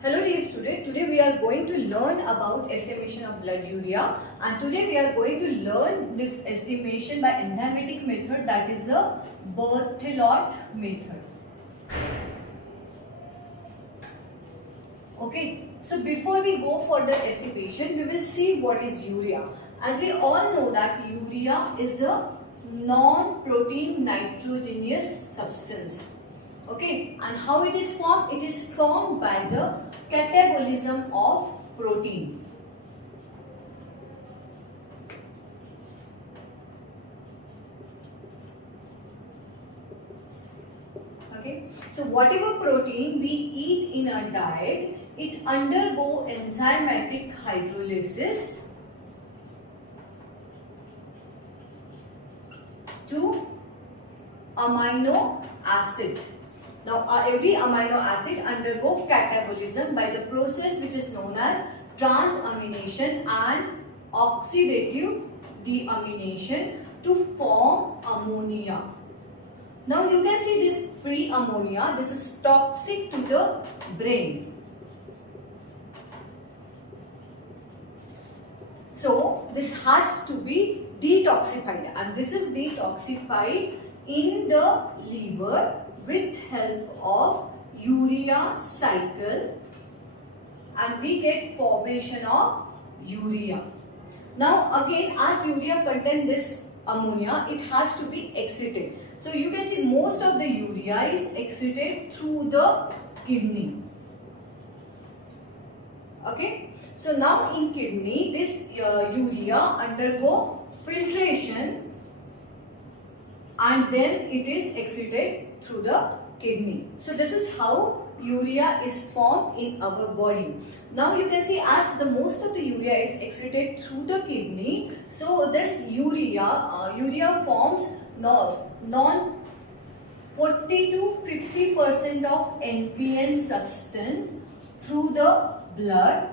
Hello dear student, today we are going to learn about estimation of blood urea, and today we are going to learn this estimation by enzymatic method, that is the Berthelot method. Okay, so before we go for the estimation, we will see what is urea. As we all know that urea is a non-protein nitrogenous substance. Okay, and how it is formed? It is formed by the catabolism of protein. Okay, so whatever protein we eat in our diet, it undergo enzymatic hydrolysis to amino acid. Now every amino acid undergo catabolism by the process which is known as transamination and oxidative deamination to form ammonia. Now you can see this free ammonia, this is toxic to the brain. So this has to be detoxified, and this is detoxified in the liver with help of urea cycle, and we get formation of urea. Now again, as urea contains this ammonia, it has to be excreted. So you can see most of the urea is excreted through the kidney. Okay, so now in kidney this urea undergo filtration and then it is excreted through the kidney. So this is how urea is formed in our body. Now you can see as the most of the urea is excreted through the kidney, so this urea forms non 40 to 50% of NPN substance through the blood,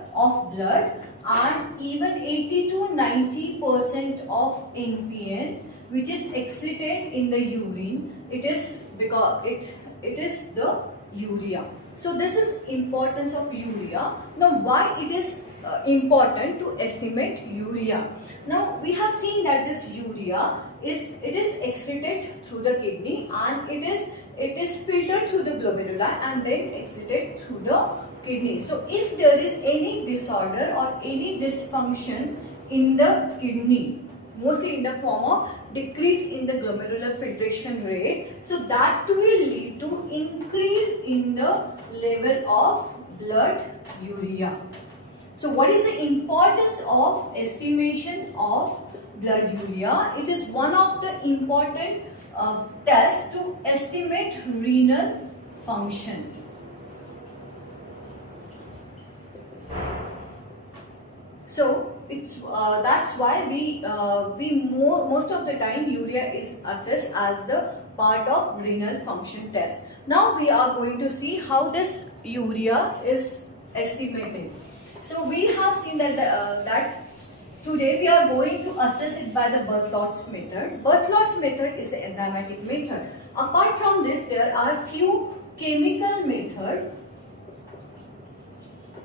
and even 80 to 90% of NPN which is excreted in the urine. It is because it is the urea. So this is importance of urea. Now why it is important to estimate urea? Now we have seen that this urea is excreted through the kidney and it is filtered through the glomeruli and then excreted through the kidney. So if there is any disorder or any dysfunction in the kidney, mostly in the form of decrease in the glomerular filtration rate, so that will lead to increase in the level of blood urea. So what is the importance of estimation of blood urea? It is one of the important tests to estimate renal function. So it's that's why most of the time urea is assessed as the part of renal function test. Now we are going to see how this urea is estimated. So we have seen that that today we are going to assess it by the Berthelot method. Berthelot method is an enzymatic method. Apart from this, there are few chemical methods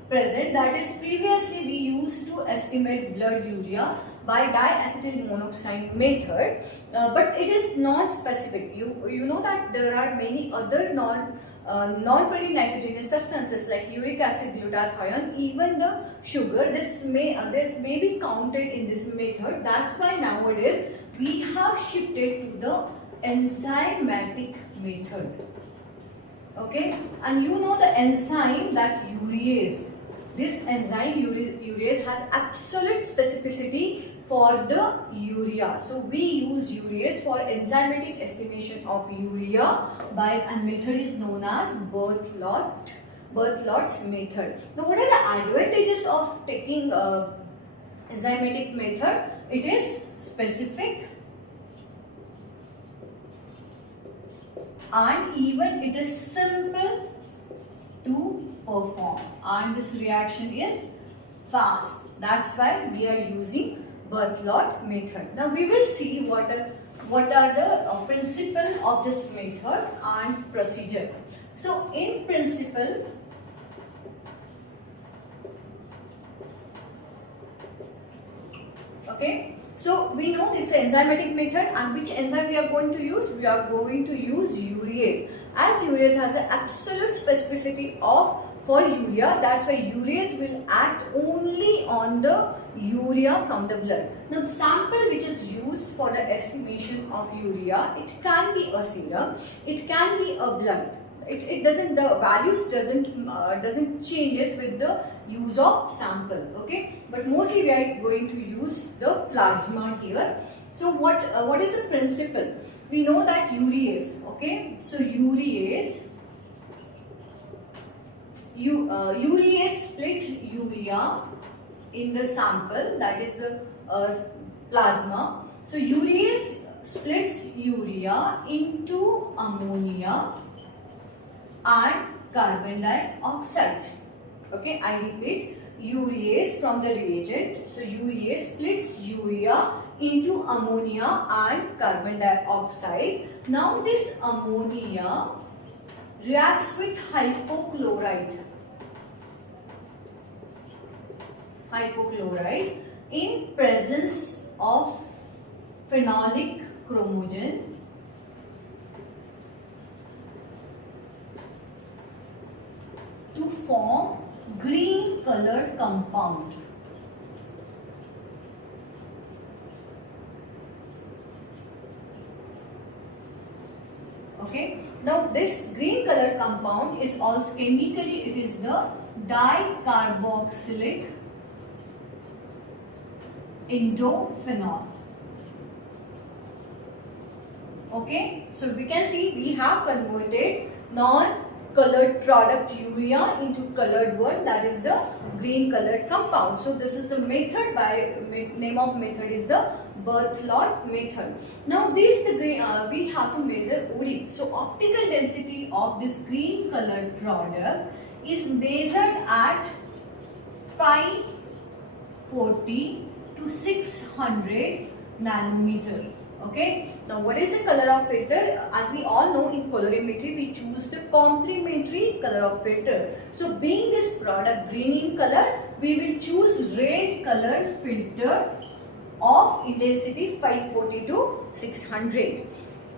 present, that is previously we used to estimate blood urea by diacetyl monoxide method, but it is not specific. You know that there are many other non-protein nitrogenous substances like uric acid, glutathione, even the sugar. This may be counted in this method. That's why nowadays we have shifted to the enzymatic method. Okay, and you know the enzyme that urease. This enzyme urease has absolute specificity for the urea. So we use urease for enzymatic estimation of urea and method is known as Berthelot's method. Now what are the advantages of taking enzymatic method? It is specific and even it is simple to perform, and this reaction is fast. That's why we are using Berthelot method. Now we will see what are the principle of this method and procedure. So in principle, Okay. So we know this enzymatic method, and which enzyme we are going to use? We are going to use urease, as urease has an absolute specificity of for urea. That's why urease will act only on the urea from the blood. Now the sample which is used for the estimation of urea, it can be a serum, it can be a blood. It doesn't, the values doesn't changes with the use of sample. Okay, but mostly we are going to use the plasma here. So what is the principle? We know that urease. Okay, so urease split urea in the sample, that is the plasma. So urease splits urea into ammonia and carbon dioxide. Okay, I repeat, urease from the reagent. So urease splits urea into ammonia and carbon dioxide. Now this ammonia reacts with hypochlorite in presence of phenolic chromogen to form green colored compound. Okay, now this green colored compound is also chemically, it is the dicarboxylic indophenol. Okay, so we can see we have converted non-colored product urea into colored one, that is the green colored compound. So this is the method, by name of method is the Berthelot method. Now this we have to measure OD. So optical density of this green colored product is measured at 540 to 600 nanometer. Okay, now what is the color of filter? As we all know, in colorimetry we choose the complementary color of filter. So being this product green in color, we will choose red color filter of intensity 540 to 600.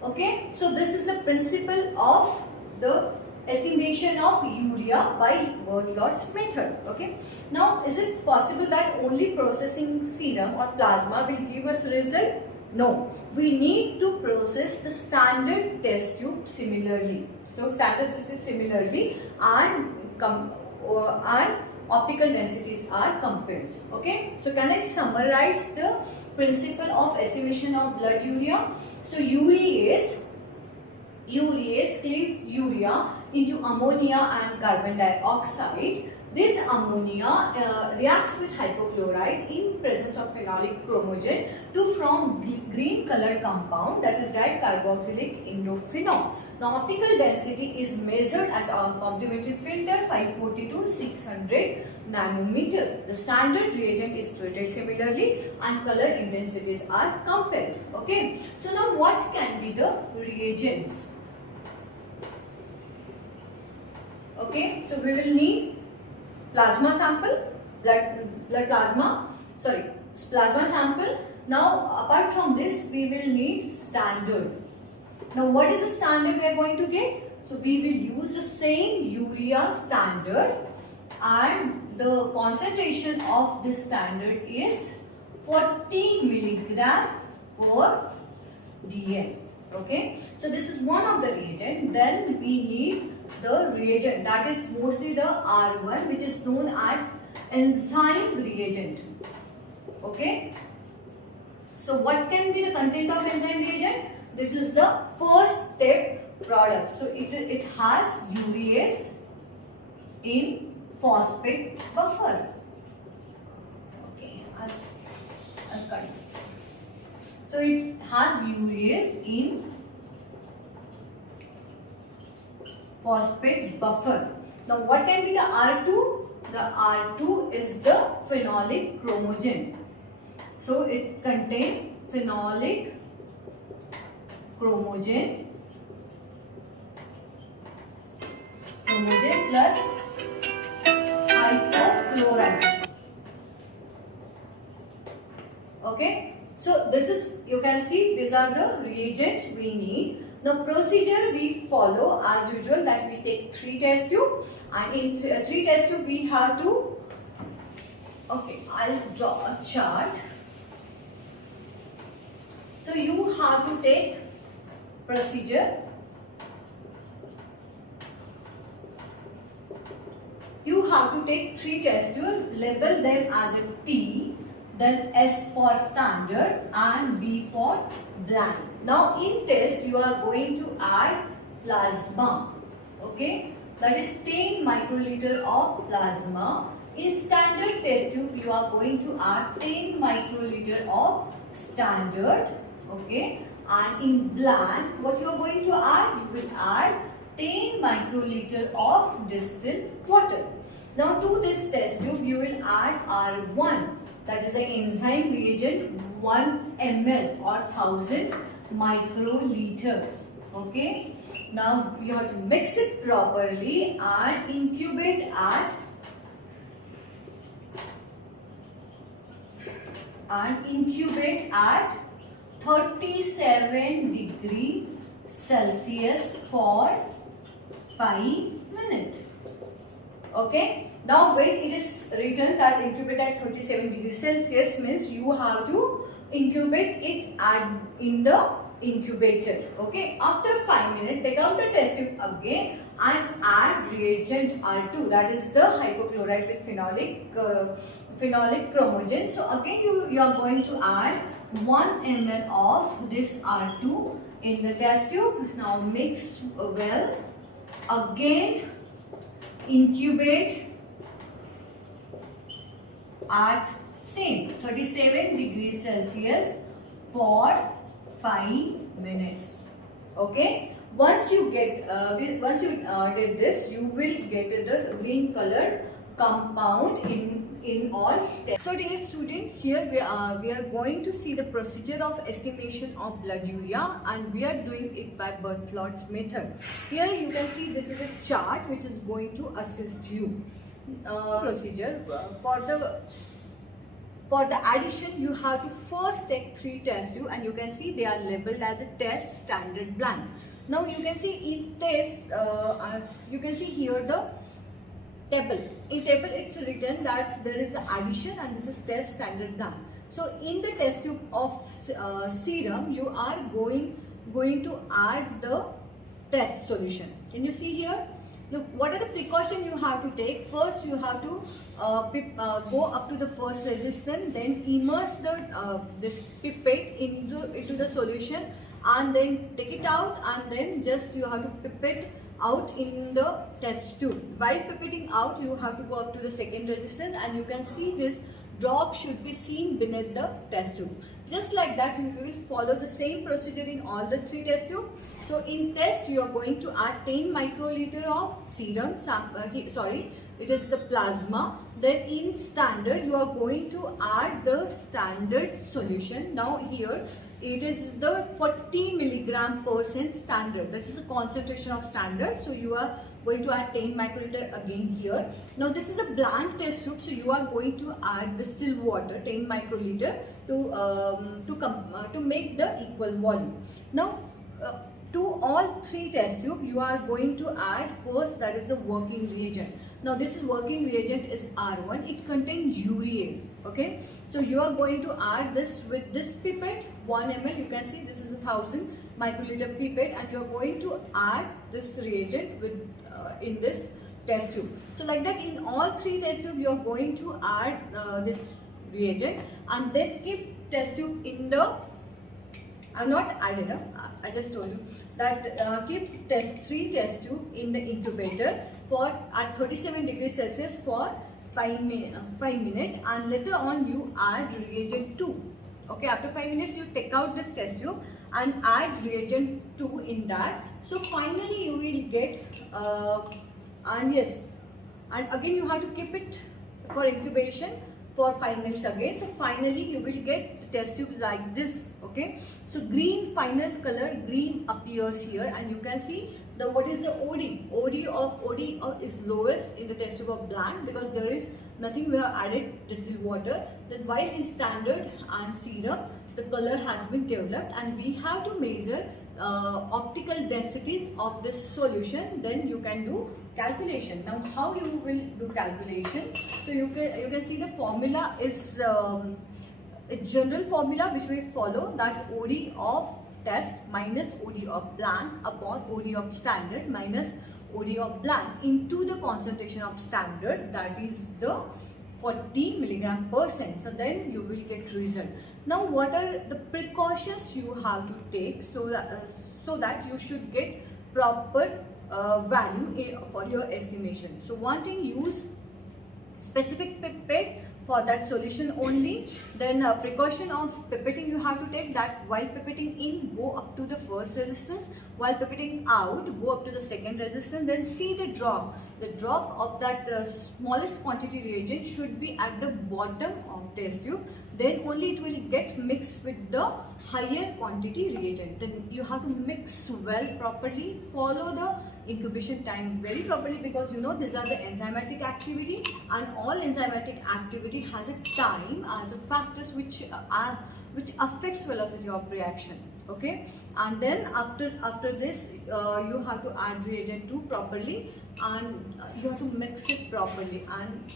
Okay, so this is the principle of the estimation of urea by Berthelot's method. Okay, now is it possible that only processing serum or plasma will give us result? No, we need to process the standard test tube similarly. So standard test tube similarly, and optical densities are compared. Okay, so can I summarize the principle of estimation of blood urea? So urease cleaves urea into ammonia and carbon dioxide. This ammonia reacts with hypochlorite in presence of phenolic chromogen to form green colored compound, that is dicarboxylic indophenol. Now optical density is measured at our complementary filter 540 to 600 nanometer. The standard reagent is treated similarly and color intensities are compared. Okay, so now what can be the reagents? Okay, so we will need plasma sample, plasma sample. Now apart from this, we will need standard. Now what is the standard we are going to get? So we will use the same urea standard, and the concentration of this standard is 40 milligram per dl. Okay, so this is one of the reagent. Then we need the reagent, that is mostly the R1, which is known as enzyme reagent. Okay, so what can be the content of enzyme reagent? This is the first step product. So it has urease in phosphate buffer. Okay, I'll cut this. So it has urease in phosphate buffer. Now what can be the R2? The R2 is the phenolic chromogen. So it contains phenolic chromogen plus hypochlorite. Okay, so this is, you can see these are the reagents we need. The procedure we follow as usual, that we take 3 test tube, and in 3 test tube we have to, okay, I'll draw a chart. So you have to take procedure. You have to take 3 test tubes, label them as a T, then S for standard and B for blank. Now in test you are going to add plasma, okay, that is 10 microliter of plasma. In standard test tube you are going to add 10 microliter of standard, okay, and in blank what you are going to add, you will add 10 microliter of distilled water. Now to this test tube you will add R1, that is the enzyme reagent, 1 ml or 1000 microliter. Okay. Now you have to mix it properly and incubate at 37 degree Celsius for 5 minutes. Okay. Now when it is written that incubate at 37 degrees Celsius, means you have to incubate it in the incubator. Okay. After 5 minutes, take out the test tube again and add reagent R2, that is the hypochlorite with phenolic chromogen. So again you are going to add 1 ml of this R2 in the test tube. Now mix well. Again incubate at same 37 degrees Celsius for 5 minutes. Okay. Once you get did this, you will get the green colored compound in all tests. So dear student, here we are going to see the procedure of estimation of blood urea, and we are doing it by Berthold's method. Here you can see this is a chart which is going to assist you. Procedure for the addition, you have to first take 3 test tubes, and you can see they are labeled as a test, standard, blank. Now you can see in test, you can see here the table. In table it's written that there is addition and this is test, standard, blank. So in the test tube of serum, you are going to add the test solution. Can you see here? Look, what are the precautions you have to take? First, you have to go up to the first resistance, then immerse this pipette into the solution, and then take it out, and then just you have to pipette out in the test tube. While pipetting out, you have to go up to the second resistance, and you can see this drop should be seen beneath the test tube. Just like that, you will follow the same procedure in all the 3 test tubes. So in test, you are going to add 10 microliter of serum, it is the plasma. Then in standard, you are going to add the standard solution. Now here, it is the 40 milligram % standard. This is the concentration of standard. So you are going to add 10 microliter again here. Now this is a blank test tube. So you are going to add distilled water 10 microliter to make the equal volume. Now to all 3 test tube, you are going to add first, that is the working reagent. Now this is working reagent is R1. It contains urease. Okay. So you are going to add this with this pipette, 1 ml. You can see this is a 1000 microliter pipette, and you are going to add this reagent with in this test tube. So like that, in all 3 test tube, you are going to add this reagent, and then keep test tube in the. I'm not added up. I just told you that keep 3 test tube in the incubator for at 37 degrees Celsius for 5 minutes, and later on you add reagent 2. Okay, after 5 minutes you take out this test tube and add reagent 2 in that. So finally you will get and again you have to keep it for incubation for 5 minutes again. So finally you will get the test tube like this. Okay, so green, final color green appears here, and you can see the what is the OD. OD is lowest in the test tube of blank, because there is nothing we have added distilled water. Then while in standard and syrup, the color has been developed, and we have to measure optical densities of this solution. Then you can do calculation. Now how you will do calculation? So you can see the formula is it's general formula which we follow, that OD of test minus OD of blank upon OD of standard minus OD of blank into the concentration of standard, that is the 40 mg%. So then you will get result. Now what are the precautions you have to take so that you should get proper value for your estimation? So one thing, use specific pipette for that solution only. Then precaution of pipetting you have to take, that while pipetting in, go up to the first resistance, while pipetting out, go up to the second resistance. Then see the drop of that smallest quantity reagent should be at the bottom of test tube, then only it will get mixed with the higher quantity reagent. Then you have to mix well properly, follow the incubation time very properly, because you know these are the enzymatic activity, and all enzymatic activity has a time as a factors which affects velocity of reaction. Okay, and then after this you have to add reagent 2 properly, and you have to mix it properly. And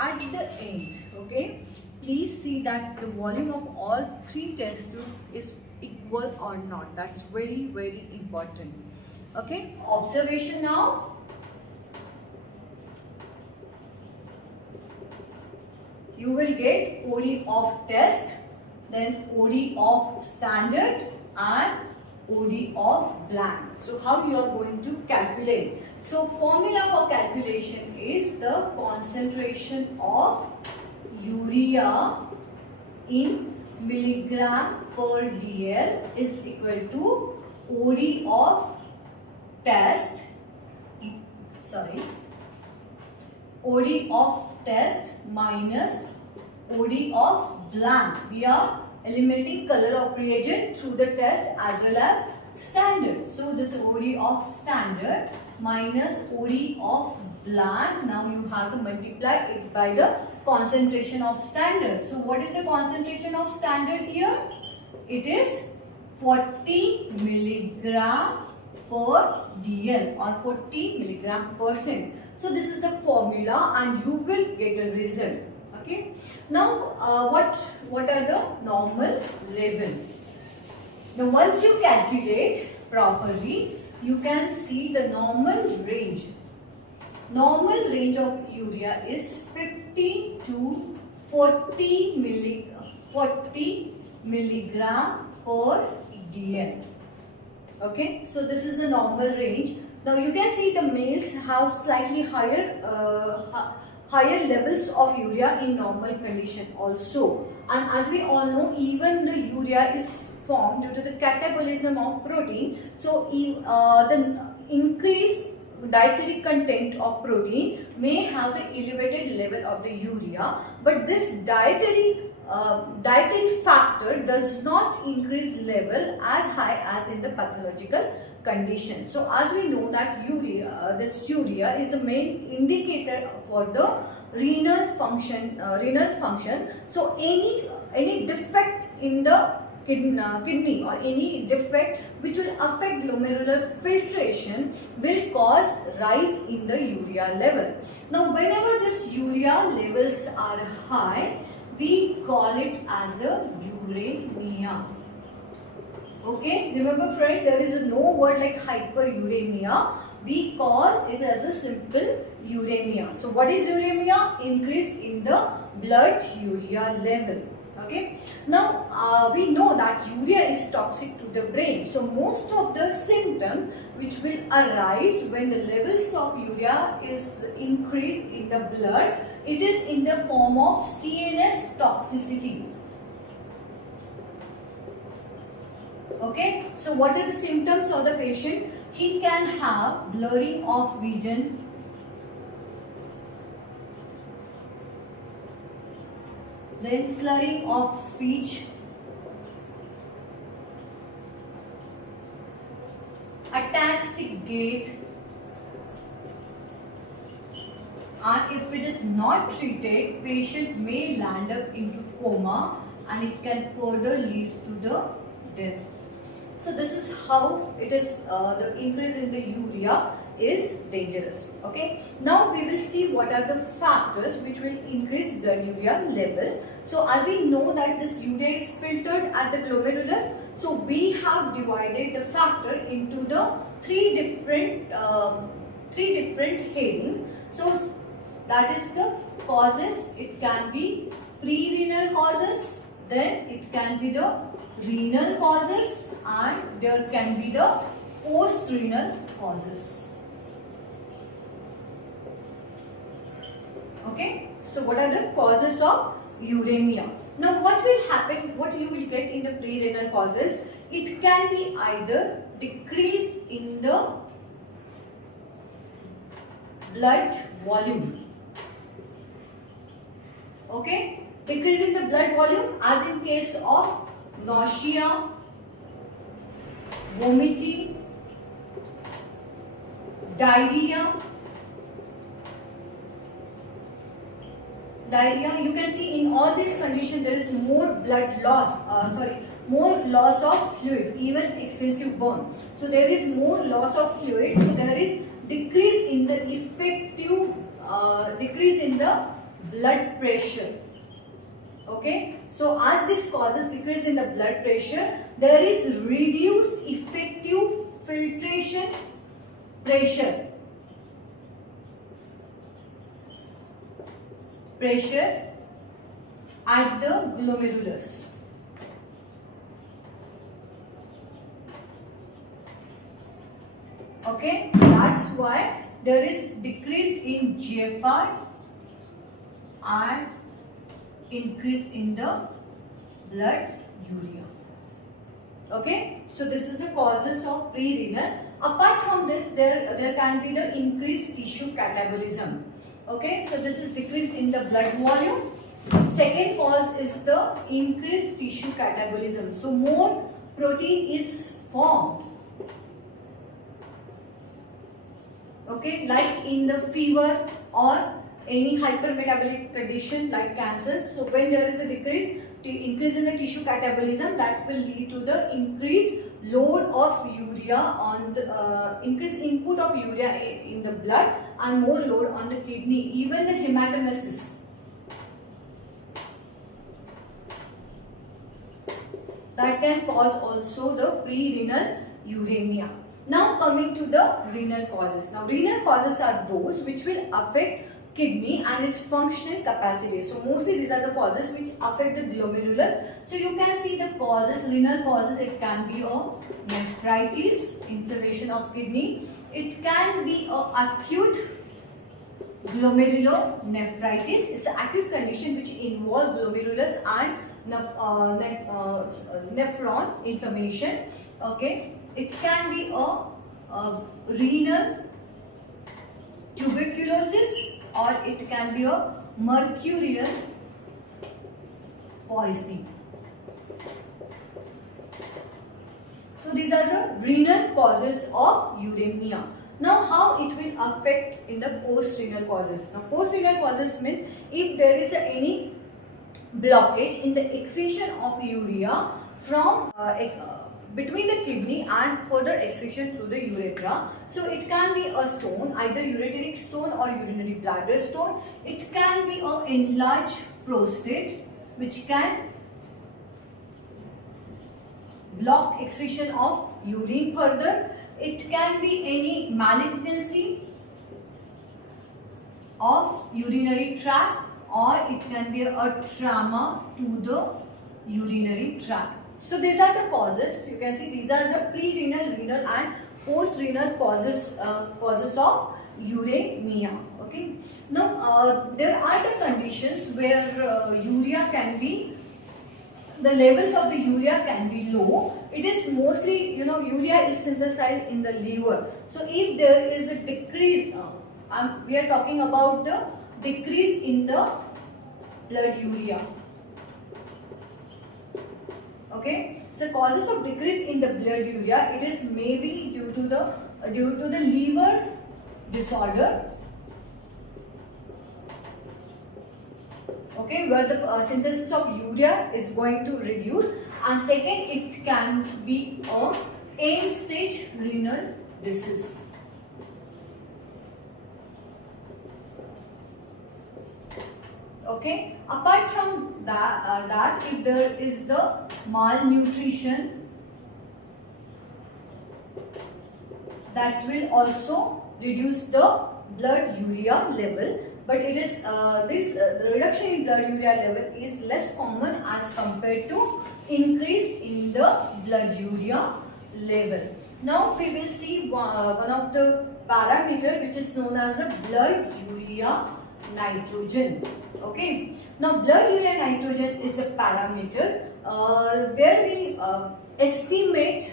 at the end, okay, please see that the volume of all 3 test tubes is equal or not. That's very, very important. Okay, observation now. You will get OD of test, then OD of standard, and OD of blank. So how you are going to calculate? So formula for calculation is the concentration of urea in milligram per dl is equal to OD of test, OD of test minus OD of blank. We are eliminating color of reagent through the test as well as standard. So this OD of standard minus OD of blank. Now you have to multiply it by the concentration of standard. So what is the concentration of standard here? It is 40 milligram per dl or 40 milligram%. So this is the formula, and you will get a result. Okay. Now what are the normal level? Now once you calculate properly, you can see the normal range. Normal range of urea is 50 to 40 milligram per dl. Okay, so this is the normal range. Now you can see the males have slightly higher levels of urea in normal condition also. And as we all know, even the urea is formed due to the catabolism of protein. So the increased dietary content of protein may have the elevated level of the urea, but this dietary factor does not increase level as high as in the pathological condition. So as we know that this urea is the main indicator for the renal function. So any defect in the kidney or any defect which will affect glomerular filtration will cause rise in the urea level. Now whenever this urea levels are high, we call it as a uremia. Okay, remember friend, there is no word like hyperuremia. We call it as a simple uremia. So what is uremia? Increase in the blood urea level. Okay, now we know that urea is toxic to the brain. So most of the symptoms which will arise when the levels of urea is increased in the blood, it is in the form of CNS toxicity. Okay, so what are the symptoms of the patient? He can have blurring of vision, then slurring of speech, ataxic gait, and if it is not treated, patient may land up into coma and it can further lead to the death. So this is how it is, the increase in the urea is dangerous. Okay. Now we will see what are the factors which will increase blood urea level. So as we know that this urea is filtered at the glomerulus, so we have divided the factor into the three different headings. So that is the causes. It can be pre-renal causes, then it can be the renal causes, and there can be the post-renal causes. Okay, so what are the causes of uremia? Now what will happen, what you will get in the pre-renal causes? It can be either decrease in the blood volume. Okay, decrease in the blood volume, as in case of nausea, vomiting, diarrhea. You can see in all these conditions there is more blood loss, more loss of fluid, even excessive burn. So there is more loss of fluid, so there is decrease in the effective, decrease in the blood pressure. Okay, so as this causes decrease in the blood pressure, there is reduced effective filtration pressure at the glomerulus. Okay, that's why there is decrease in GFR and increase in the blood urea. Okay, so this is the causes of pre-renal. Apart from this, there can be the increased tissue catabolism. Okay, so this is decrease in the blood volume. Second cause is the increased tissue catabolism. So more protein is formed. Okay, like in the fever or any hypermetabolic condition like cancers. So when there is a increase in the tissue catabolism, that will lead to the increased load of urea on the increased input of urea in the blood and more load on the kidney, even the hematemesis. That can cause also the pre-renal uremia. Now coming to the renal causes. Now renal causes are those which will affect kidney and its functional capacity. So mostly these are the causes which affect the glomerulus. So you can see the causes, renal causes. It can be a nephritis, inflammation of kidney. It can be a acute glomerulonephritis. It's an acute condition which involves glomerulus and nephron inflammation. Okay, it can be a renal tuberculosis, or it can be a mercurial poisoning. So these are the renal causes of uremia. Now how it will affect in the post-renal causes. Now post-renal causes means if there is any blockage in the excretion of urea from between the kidney and further excretion through the urethra. So it can be a stone, either ureteric stone or urinary bladder stone. It can be an enlarged prostate which can block excretion of urine further. It can be any malignancy of urinary tract, or it can be a trauma to the urinary tract. So these are the causes. You can see these are the pre-renal, renal and post-renal causes of uremia. Okay. Now there are the conditions where urea can be, the levels of the urea can be low. It is mostly, urea is synthesized in the liver. So if there is a decrease, we are talking about the decrease in the blood urea. Okay, so causes of decrease in the blood urea, it is maybe due to the liver disorder. Okay, where the synthesis of urea is going to reduce, and second, it can be a end stage renal disease. Okay, apart from that, if there is the malnutrition, that will also reduce the blood urea level, but it is the reduction in blood urea level is less common as compared to increase in the blood urea level. Now we will see one of the parameter which is known as the blood urea nitrogen. Okay, now blood urea nitrogen is a parameter where we estimate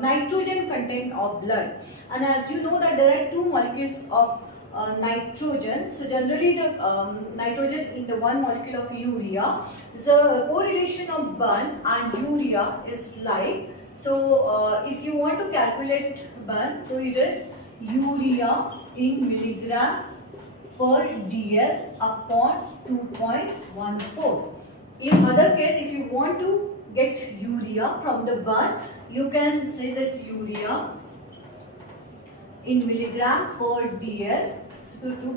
nitrogen content of blood, and as you know that there are two molecules of nitrogen. So generally the nitrogen in the one molecule of urea, the correlation of burn and urea is slight. So if you want to calculate burn, so it is urea in milligram per dl upon 2.14. In other case, if you want to get urea from the burn, you can say this urea in milligram per dl, so to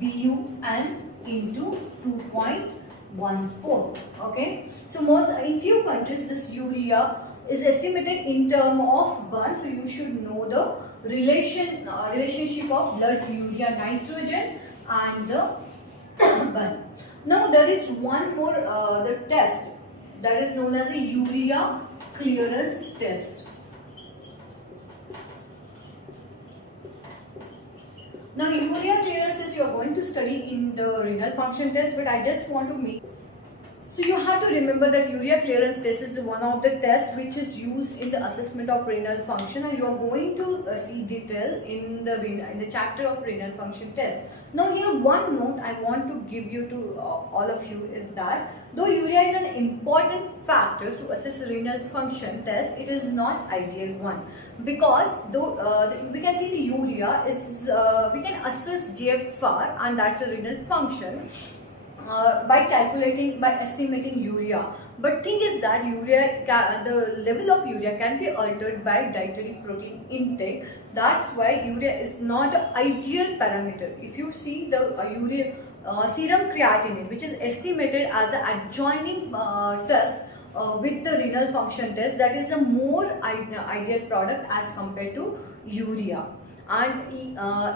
BUN into 2.14. Okay, so in few countries this urea is estimated in term of burn, so you should know the relationship of blood urea nitrogen and the burn. Now there is one more the test that is known as a urea clearance test. Now urea clearance test you are going to study in the renal function test, but I just want to make. So you have to remember that urea clearance test is one of the tests which is used in the assessment of renal function, and you are going to see detail in the chapter of renal function test. Now here one note I want to give you to all of you is that though urea is an important factor to assess renal function test, it is not ideal one, because though we can see the urea is we can assess GFR, and that's a renal function. By estimating urea, but thing is that the level of urea can be altered by dietary protein intake. That's why urea is not an ideal parameter. If you see the urea serum creatinine, which is estimated as an adjoining test with the renal function test, that is a more ideal product as compared to urea. And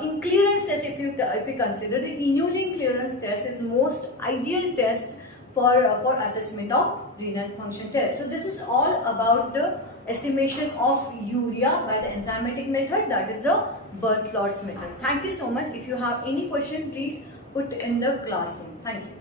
in clearance test, if you consider, the inulin clearance test is most ideal test for assessment of renal function test. So this is all about the estimation of urea by the enzymatic method, that is the Berthold's method. Thank you so much. If you have any question, please put in the classroom. Thank you.